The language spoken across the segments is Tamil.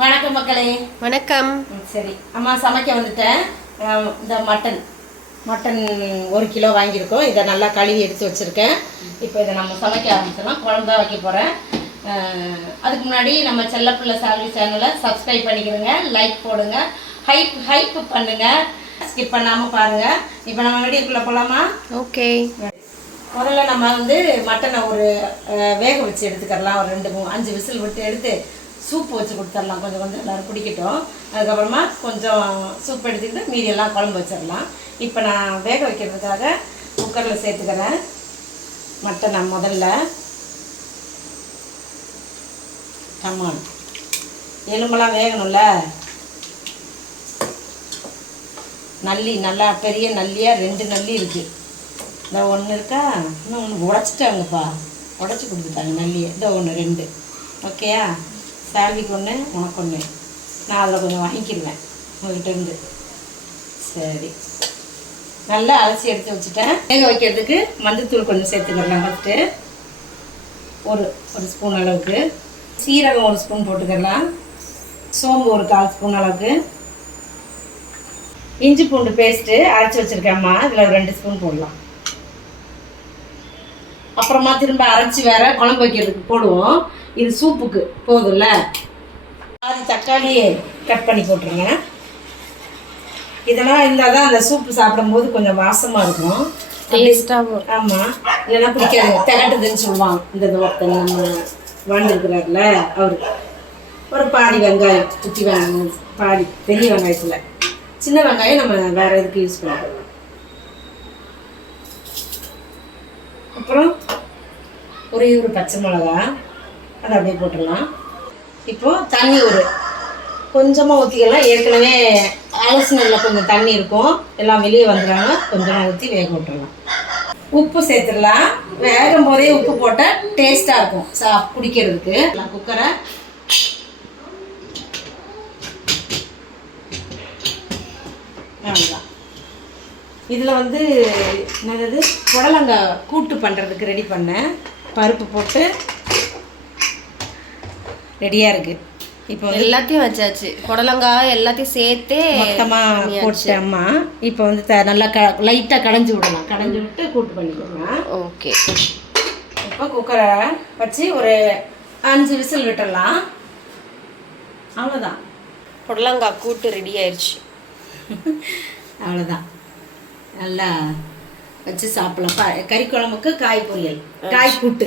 வணக்கம் மக்களே. வணக்கம். சரி, அம்மா சமைக்க வந்துட்டேன். இந்த மட்டன் 1 கிலோ வாங்கியிருக்கோம். இதை நல்லா கழுவி எடுத்து வச்சுருக்கேன். இப்போ இதை நம்ம சமைக்க ஆரம்பிச்சிடலாம். குழம்பு தான் வைக்க போகிறேன். அதுக்கு முன்னாடி நம்ம செல்லப்பிள்ளை சால்வி சேனலை சப்ஸ்கிரைப் பண்ணிக்கிறோங்க, லைக் போடுங்க, ஹைப் பண்ணுங்கள், ஸ்கிப் பண்ணாமல் பாருங்கள். இப்போ நம்ம வீடியோக்குள்ளே போகலாமா? ஓகே. முதல்ல நம்ம மட்டனை வேக வச்சு எடுத்துக்கலாம். ஒரு 2-5 விசில் விட்டு எடுத்து சூப்பு வச்சு கொடுத்துடலாம். கொஞ்சம் எல்லோரும் குடிக்கட்டும். அதுக்கப்புறமா கொஞ்சம் சூப் எடுத்துக்கிட்டு மீதியெல்லாம் குழம்பு வச்சிடலாம். இப்போ நான் வேக வைக்கிறதுக்காக குக்கரில் சேர்த்துக்கிறேன் மட்டனை. முதல்ல கம்மான் எலும்பெல்லாம் வேகணும்ல. நல்லி நல்லா பெரிய நல்லியாக 2 நல்லி இருக்குது. இந்த 1 இருக்கா, இன்னும் 1 உடச்சிட்டாங்கப்பா, உடச்சி கொடுத்துட்டாங்க நல்லியை. இந்த 1 2 ஓகேயா? சால்விக்கு 1, உனக்கு 1. நான் அதில் கொஞ்சம் வாங்கிக்கிடுவேன் உங்கள்கிட்ட இருந்து. சரி, நல்லா அலசி எடுத்து வச்சுட்டேன். வேக வைக்கிறதுக்கு மஞ்சத்தூள் கொஞ்சம் சேர்த்துக்கலாம். ஃபஸ்ட்டு ஒரு ஸ்பூன் அளவுக்கு, சீரகம் 1 ஸ்பூன் போட்டுக்கலாம், சோம்பு ஒரு 1/4 ஸ்பூன் அளவுக்கு, இஞ்சி பூண்டு பேஸ்ட்டு அரைச்சி வச்சுருக்கேம்மா, இதில் ஒரு 2 ஸ்பூன் போடலாம். அப்புறமா திரும்ப அரைச்சி வேற குழம்பு வைக்கிறதுக்கு போடுவோம். இது சூப்புக்கு போதும்ல. பாதி தக்காளி கட் பண்ணி போட்டுருங்க. இதெல்லாம் இருந்தால் தான் அந்த சூப்பு சாப்பிடும்போது கொஞ்சம் வாசமாக இருக்கும், டேஸ்ட்டாகவும். ஆமாம், இல்லைன்னா பிடிக்காது, திகட்டுதுன்னு சொல்லுவாங்க. இந்த ஒருத்தர் நம்ம வாழ்ந்துருக்கிறார்ல அவர். ஒரு பாதி வெங்காயம், குட்டி வெங்காயம், பாதி பெரிய வெங்காயத்தில், சின்ன வெங்காயம் நம்ம வேறு எதுக்கு யூஸ் பண்ணிக்கலாம். அப்புறம் ஒரே ஒரு பச்சை மிளகா, அதை அப்படியே போட்டுடலாம். இப்போது தண்ணி கொஞ்சமாக ஊற்றிக்கலாம். ஏற்கனவே அலசினதில் கொஞ்சம் தண்ணி இருக்கும், எல்லாம் வெளியே வந்துடுறாங்க. கொஞ்சமாக ஊற்றி வேக விட்டுடலாம். உப்பு சேர்த்துடலாம். வேகும் போதே உப்பு போட்டால் டேஸ்ட்டாக இருக்கும் குடிக்கிறதுக்கு. குக்கரை அவ்வளோதான். இதில் என்னது புடலங்காய் கூட்டு பண்ணுறதுக்கு ரெடி பண்ணேன். பருப்பு போட்டு ரெடியாக இருக்குது. இப்போ எல்லாத்தையும் வச்சாச்சு. புடலங்காய் எல்லாத்தையும் சேர்த்து மொத்தமாக போட்டேம்மா. இப்போ நல்லா லைட்டாக கடைஞ்சி விடலாம். கடைஞ்சி விட்டு கூட்டு பண்ணிக்கலாம். ஓகே. இப்போ குக்கரை வச்சு ஒரு 5 விசில் விட்டுடலாம். அவ்வளோதான், புடலங்காய் கூட்டு ரெடி ஆயிடுச்சு. அவ்வளோதான், நல்லா வச்சு சாப்பிடலாம். கறி குழம்புக்கு காய் பொரியல், காய் கூட்டு.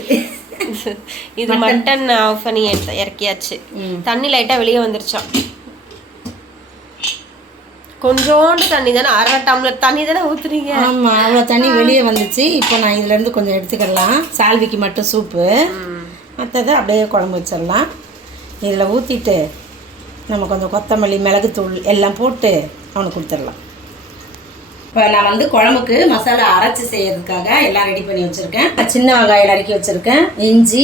இது மட்டன் ஆஃப் பண்ணி இறக்கியாச்சு. தண்ணி லைட்டாக வெளியே வந்துருச்சான். கொஞ்சோண்டு தண்ணி தானே, 1/2 டம்ளர் தண்ணி தானே ஊற்றுறீங்க. ஆமாம், அவ்வளோ தண்ணி வெளியே வந்துச்சு. இப்போ நான் இதுலேருந்து கொஞ்சம் எடுத்துக்கிடலாம். சால்விக்கு மட்டும் சூப்பு, மற்றதை அப்படியே குழம்பு வச்சிடலாம். இதில் ஊற்றிட்டு நம்ம கொஞ்சம் கொத்தமல்லி, மிளகுத்தூள் எல்லாம் போட்டு அவனுக்கு கொடுத்துடலாம். இப்போ நான் குழம்புக்கு மசாலா அரைச்சி செய்யறதுக்காக எல்லாம் ரெடி பண்ணி வச்சுருக்கேன். சின்ன வெங்காயம் நறுக்கி வச்சுருக்கேன், இஞ்சி,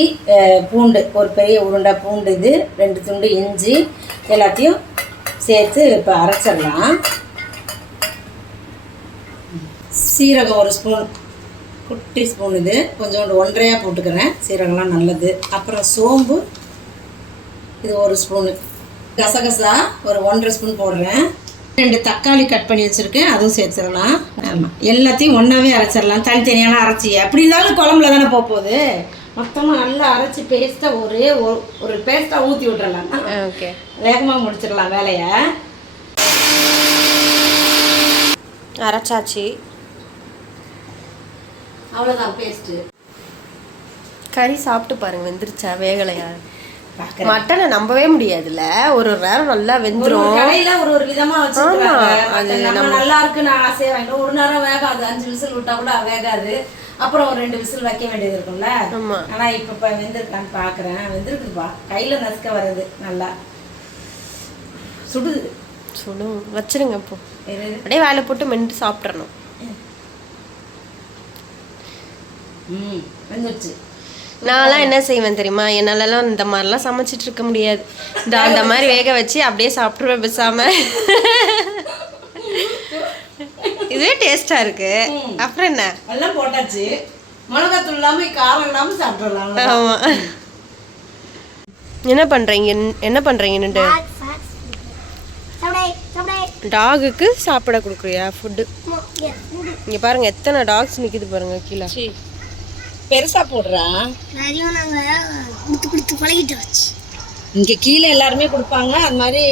பூண்டு, ஒரு பெரிய உருண்டை பூண்டு, இது 2 துண்டு இஞ்சி, எல்லாத்தையும் சேர்த்து இப்போ அரைச்சிடலாம். சீரகம் 1 ஸ்பூன், குட்டி ஸ்பூன், இது கொஞ்சோண்டு 1.5 போட்டுக்கிறேன். சீரகம்லாம் நல்லது. அப்புறம் சோம்பு இது 1 ஸ்பூனு, கசகசா ஒரு 1.5 ஸ்பூன் போடுறேன். 2 தக்காளி கட் பண்ணி வச்சுருக்கேன், அதுவும் சேர்த்துடலாம். ஆமாம், எல்லாத்தையும் ஒன்றாவே அரைச்சிடலாம். தனித்தனியெல்லாம் அரைச்சி எப்படி இருந்தாலும் குழம்புல தானே போகுது. மொத்தமாக நல்லா அரைச்சி பேஸ்ட்டாக ஒரு பேஸ்ட்டாக ஊற்றி விட்றலாம். ஓகே, வேகமாக முடிச்சிடலாம் வேலையை. அரைச்சாச்சு, அவ்வளோதான் பேஸ்ட்டு. கறி சாப்பிட்டு பாருங்க, வெந்துருச்சா வேகலையா. மட்டனை நம்பவே முடியாதுல்ல, ஒரு நேரம் நல்லா வெந்துரும். கடையில ஒரு விதமா வச்சிருக்காங்க. அது நம்ம நல்லா இருக்குன்னு ஆசையா வாங்க. ஒரு நேரம் வேகாது, 5 விசில் விட்டா கூட வேகாது. அப்புறம் ஒரு 2 விசில் வைக்க வேண்டியது இருக்கும்ல. ஆனா இப்ப வெந்திருக்கான்னு பாக்குறேன். வெந்திருக்குப்பா, கையில நசுக்க வருது. நல்லா சுடுது. சுடும், வச்சிருங்க. இப்போ அப்படியே வேலை போட்டு மென்று சாப்பிட்றணும். வெந்துருச்சு. நான்லாம் என்ன செய்வேன் தெரியுமா, என்னாலலாம் இந்த மாதிரிலாம் சமைச்சிட்டு இருக்க முடியாது. அந்த மாதிரி வேக வச்சு அப்படியே சாப்பிட்ருவேன் பேசாம. இதுவே டேஸ்டா இருக்கு. அப்புறம் என்ன, எல்லாம் போட்டாச்சு. மிளகாத்தூள் இல்லாமல் காரம் இல்லாமல் சாப்பிடலாம். ஆமாம். என்ன பண்றீங்க நின்று? டாகுக்கு சாப்பிட கொடுக்குறியா ஃபுட்டு? இங்கே பாருங்க எத்தனை டாக்ஸ் நிற்கிது பாருங்க கீழே. பெருசா போடுறா. நிறைய நாங்கள் கொடுத்து பழகிட்டாச்சு. இங்க கீழே எல்லாருமே கொடுப்பாங்க. அது மாதிரி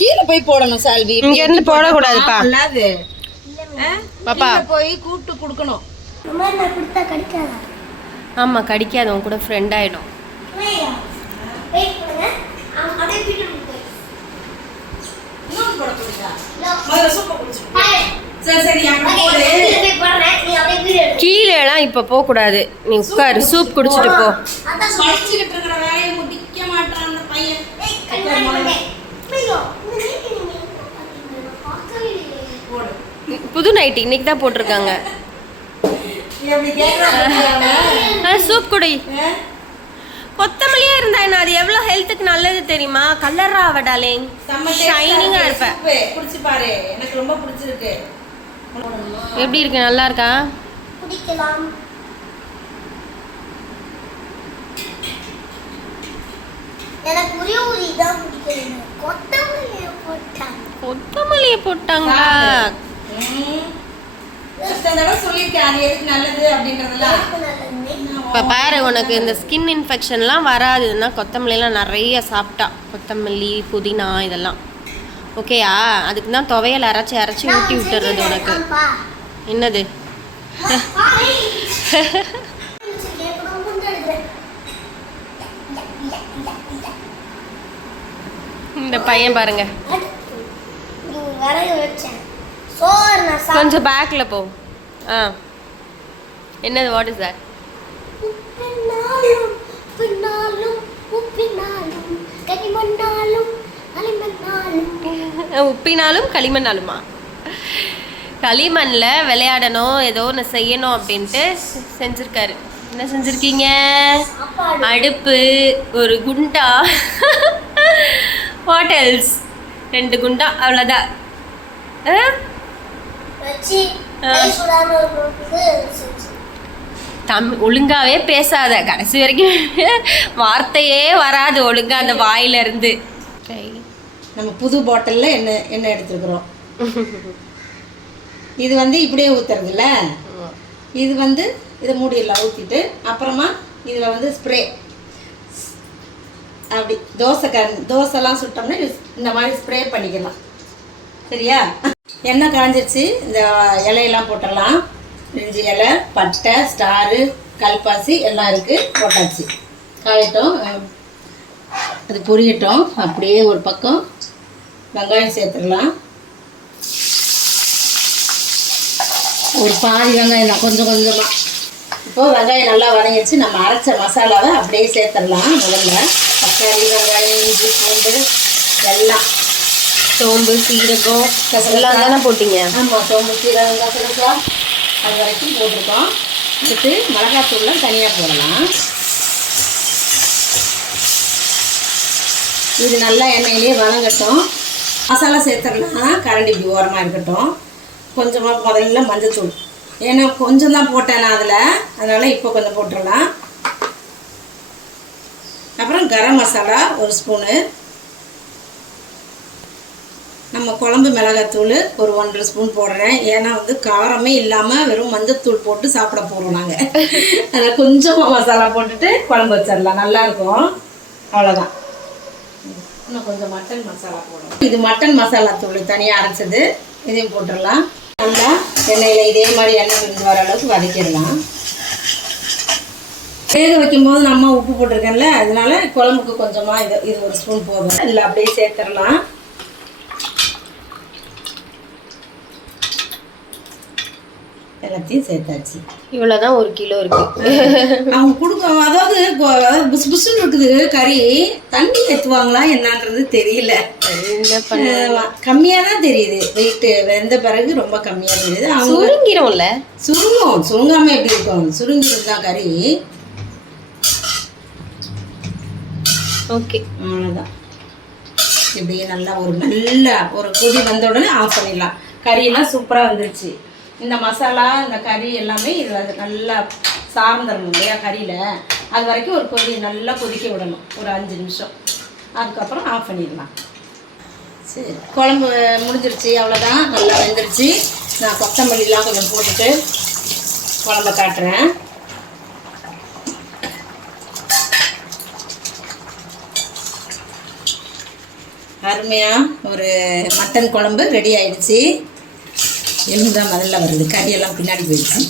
கீழே போய் போடணும் சால்வி. இங்க இருந்து போடக்கூடாதுப்பா. அது பாப்பா போய் கூப்பிட்டு கொடுக்கணும். கொடுத்தா கடிக்காதா? ஆமாம் கடிக்காது, உன் கூட ஃப்ரெண்ட் ஆகிடும். கீழேலாம் இப்போ போகக்கூடாது, நீ உட்காரு சூப் குடிச்சிட்டு போ. புது நைட்டி இன்னைக்கு தான் போட்டிருக்காங்க. சூப் குடி. கொத்தமல்லியா இருந்தா என்ன, அது எவ்வளவு ஹெல்த்துக்கு நல்லது தெரியுமா? கலரா அவடாலேங் ஷைனிங்கா இருப்ப. குடிச்சு பாரு, எனக்கு ரொம்ப பிடிச்சிருக்கு. எப்படி இருக்கு, நல்லா இருக்கா? குடிக்கலாம். எனக்கு ஒரே ஒரு இதான் பிடிக்கல, கொத்தமல்லியை போட்டாங்க. கொத்தமல்லியை போட்டாங்களா? இப்போ பாரு, உனக்கு இந்த ஸ்கின் இன்ஃபெக்ஷன்லாம் வராதுன்னா கொத்தமல்லிலாம் நிறைய சாப்பிட்டா, கொத்தமல்லி புதினா இதெல்லாம் ஓகேயா? அதுக்கு தான் துவையல் அரைச்சி ஊட்டி விட்டுறது உனக்கு. என்னது இந்த பையன் பாருங்க, கொஞ்சம் பேக்ல போ. என்னது, வாட் இஸ் தட்? உப்பினாலும் களிமண்ணாலுமா? களிமண்ல விளையாடணும், ஏதோ ஒன்று செய்யணும் அப்படின்ட்டு செஞ்சிருக்காரு. என்ன செஞ்சிருக்கீங்க? அடுப்பு, ஒரு குண்டா, ஹோட்டல்ஸ் 2 குண்டா, அவ்வளோதான். ஒழுங்காவே பேசாத, கடைசி வரைக்கும் வார்த்தையே வராது ஒழுங்கா அந்த வாயில இருந்து. நம்ம புது பாட்டில்ல என்ன எடுத்துருக்குறோம். இது வந்து இப்படியே ஊத்துறதுல, இது வந்து இதை மூடியெல்லாம் ஊற்றிட்டு அப்புறமா இதில் வந்து ஸ்ப்ரே. அப்படி தோசைலாம் சுட்டோம்னா இந்த மாதிரி ஸ்ப்ரே பண்ணிக்கலாம். சரியா? எண்ணெய் காஞ்சிருச்சு, இந்த இலையெல்லாம் போட்டுடலாம். பிரிஞ்சி இலை, பட்டை, ஸ்டாரு, கல்பாசி எல்லாம் இருக்குது, போட்டாச்சு. காயட்டும், அது பொரியட்டும். அப்படியே ஒரு பக்கம் வெங்காயம் சேர்த்துடலாம். ஒரு பாதி வெங்காயம் தான், கொஞ்சம் கொஞ்சமாக. இப்போது வெங்காயம் நல்லா வதங்கிடுச்சு. நம்ம அரைச்ச மசாலாவை அப்படியே சேர்த்துடலாம். முதல்ல தக்காளி, வெங்காயம், இஞ்சி, பூண்டு எல்லாம், சோம்பு, சீரகம், கசகெல்லாம் தானே போட்டிங்க? ஆமாம், சோம்பு, சீரகம், கசகசா அது வரைக்கும் போட்டிருக்கோம். அடுத்து மிளகாத்தூள்லாம் தனியாக போடலாம். இது நல்லா எண்ணெயிலேயே வதங்கட்டும். மசாலா சேர்த்துடலாம். கரண்டி இப்படி ஓரமாக இருக்கட்டும். கொஞ்சமாக முதல்ல மஞ்சத்தூள், ஏன்னா கொஞ்சம் தான் போட்டேன் நான் அதில், அதனால் இப்போ கொஞ்சம் போட்டுடலாம். அப்புறம் கரம் மசாலா 1 ஸ்பூனு, நம்ம குழம்பு மிளகாத்தூள் ஒரு 1.5 ஸ்பூன் போடுறேன். ஏன்னா வந்து காரமே இல்லாமல் வெறும் மஞ்சத்தூள் போட்டு சாப்பிட போகிறோம் நாங்கள். அதில் கொஞ்சமாக மசாலா போட்டுட்டு குழம்பு வச்சிடலாம், நல்லாயிருக்கும். அவ்வளோதான். இன்னும் கொஞ்சம் மட்டன் மசாலா போடணும். இது மட்டன் மசாலா தூள் தனியாக அரைச்சது, இதையும் போட்டுடலாம். நல்லா எண்ணெயில் இதே மாதிரி எண்ணெய் பிரிஞ்சு வர அளவுக்கு வதக்கிடலாம். வேக வைக்கும்போது நம்ம உப்பு போட்டிருக்கேன்ல, அதனால குழம்புக்கு கொஞ்சமாக இது 1 ஸ்பூன் போதும். இதில் அப்படியே சேர்த்துடலாம். எல்லாத்தையும் சேர்த்தாச்சு. இவ்வளோதான் 1 கிலோ இருக்கு. அவங்க கொடுக்க, அதாவது புசு புசுன்னு இருக்குது கறி. தண்ணி ஏற்றுவாங்களா என்னன்றது தெரியல. கம்மியாக தான் தெரியுது வெயிட்டு. வெந்த பிறகு ரொம்ப கம்மியாக தெரியுது. அவங்க சுருங்கிரும்ல. சுருங்காமல் எப்படி இருக்கும்? சுருங்கிடும் தான் கறி. ஓகே, அவ்வளோதான். இப்படியே நல்லா ஒரு கொதி வந்த உடனே ஆஃப் பண்ணிடலாம். கறியெல்லாம் சூப்பராக வந்துருச்சு. இந்த மசாலா, இந்த கறி எல்லாமே இதில் நல்லா சார்ந்துடணும் இல்லையா கறியில். அது வரைக்கும் ஒரு நல்லா கொதிக்க விடணும், ஒரு 5 நிமிஷம். அதுக்கப்புறம் ஆஃப் பண்ணிடலாம். சரி, குழம்பு முடிஞ்சிருச்சு, அவ்வளோதான். நல்லா வெந்துருச்சு. நான் கொத்தமல்லிலாம் கொஞ்சம் போட்டுட்டு குழம்ப காட்டுறேன். அருமையாக ஒரு மட்டன் குழம்பு ரெடி ஆயிடுச்சு. எலும்பு தான் முதல்ல வருது, கறியெல்லாம் பின்னாடி போயிடுச்சு.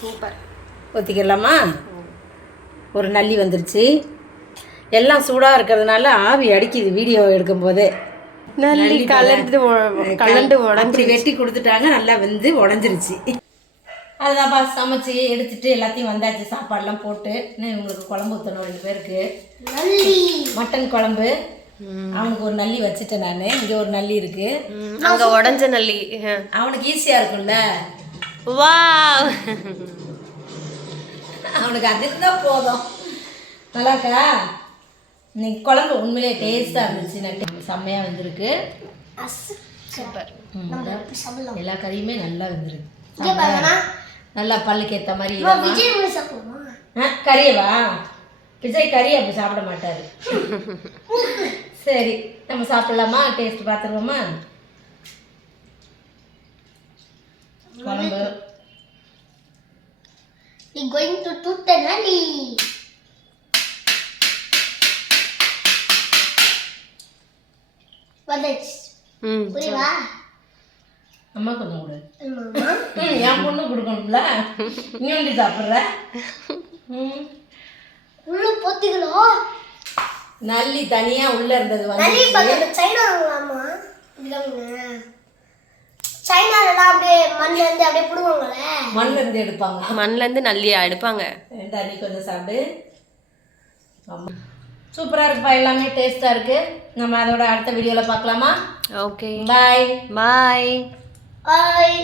சூப்பர். ஊற்றிக்கலாமா? ஒரு நல்லி வந்துருச்சு. எல்லாம் சூடாக இருக்கிறதுனால ஆவி அடிக்குது வீடியோ எடுக்கும்போதே. நல்லி கலந்து அப்படி வெட்டி கொடுத்துட்டாங்க, நல்லா வெந்து உடஞ்சிருச்சு. அதுதான்ப்பா சமைச்சி எடுத்துட்டு எல்லாத்தையும் வந்தாச்சு. சாப்பாடெல்லாம் போட்டு இன்னும் இவங்களுக்கு குழம்பு ஊற்றணும் 2 பேருக்கு. மட்டன் குழம்பு. அவனுக்கு ஒரு நல்லி வச்சுட்டேன் நான். இங்கே ஒரு நல்லி இருக்கு, அங்கே உடஞ்ச நல்லி. அவனுக்கு ஈஸியாக இருக்கும்ல. வா, அவனுக்கு அது இருந்தால் போதும். நல்லாக்கா? இன்னைக்கு குழம்பு உண்மையிலே டேஸ்ட்டாக இருந்துச்சு. செம்மையாக வந்திருக்கு. சூப்பர். எல்லா கறியுமே நல்லா வெந்துருக்கு. நல்லா பல்லுக்கு ஏற்ற மாதிரி. கறியவா? விஜய் கறி அப்படி சாப்பிட மாட்டாரு. சரி, நம்ம சாப்பிடலாமா? டேஸ்ட் பார்த்துருவோமா? குழம்பு going to put the nali. புரியுதா? அம்மா கொஞ்சம் கொடு. என் பொண்ணு கொடுக்கணும்ல, நீ ஒண்டி சாப்பிட்ற. உள்ள போத்திக்கலாம். நல்லி தனியா உள்ள இருந்தது நல்லி பக்கத்துல சைனா வாங்கலாமா? சைனாலலாம் அப்படியே மண்ணில் இருந்து அப்படியே பிடுவாங்களே. மண்ணில் இருந்து எடுப்பாங்க. மண்ணில் இருந்து நல்லியா எடுப்பாங்க. தண்ணி கொஞ்சம் சாப்பிடு. சூப்பராக இருக்குப்பா, எல்லாமே டேஸ்ட்டாக இருக்குது. நம்ம அதோட அடுத்த வீடியோவில் பார்க்கலாமா? ஓகே, பாய். பாய். பாய்.